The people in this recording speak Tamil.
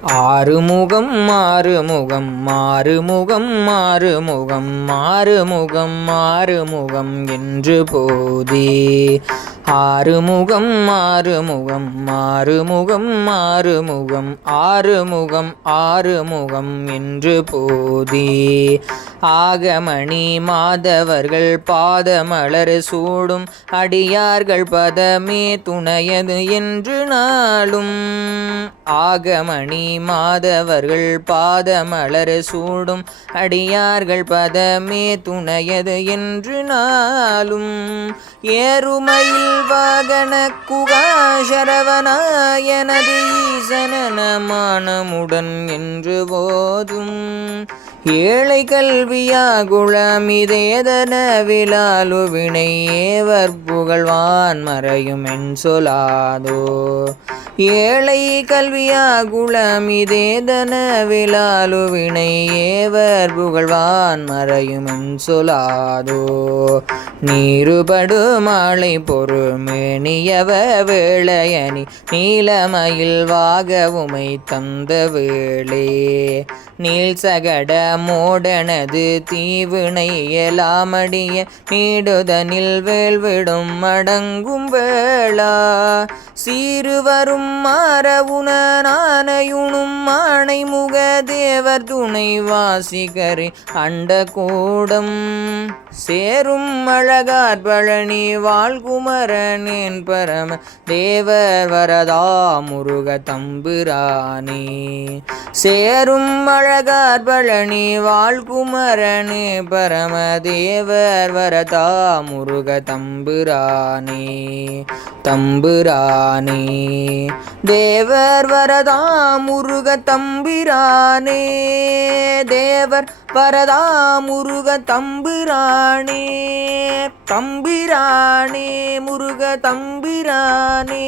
ஆறுமுகம் மாறுமுகம் மாறுமுகம் மாறுமுகம் மாறுமுகம் மாறுமுகம் என்று போதே ஆறுமுகம் மாறுமுகம் மாறுமுகம் மாறுமுகம் ஆறுமுகம் ஆறுமுகம் என்று போதே ஆகமணி மாதவர்கள் பாதமலர் சூடும் அடியார்கள் பதமே துணையது என்று நாளும் ஆகமணி மாதவர்கள் பாதமலர் சூடும் அடியார்கள் பதமே துணையது என்று நாளும் ஏறுமையில் வாகன குகா சரவணாயனது ஈசன மானமுடன் என்று போதும் ஏழை கல்வியாகுளமிதேதன விழாலு வினை ஏவர் புகழ்வான் மறையும் என் சொலாதோ ஏழை கல்வியாகுளமிதேதன விழாலு வினை ஏவர் புகழ்வான் மறையும் என் சொலாதோ நீருபடு மாலை பொறுமேனியவ வேளையணி நீலமயில் வாகவுமை தந்த வேளே நீல் சகட மோடனது தீவினை எலாமடிய நீடுதனில் வேல்விடும் அடங்கும் வேளா சீருவரும் மாறவுன நானையுணும் ஆணை முக தேவர் துணை வாசிகரை அண்ட கூடம் சேரும் அழகார் பழனி வாழ்குமரனேன் பரம தேவர் வரதா முருக தம்பிரானே சேரும் அழகார் பழனி வாழ்குமரனே பரம தேவர் வரதா முருக தம்பிரானே தம்பிரானே தேவர் வரதா முருக தம்பிரானே தேவர் வரதா முருக தம்பிரானே தம்பிரானே முருக தம்பிரானே.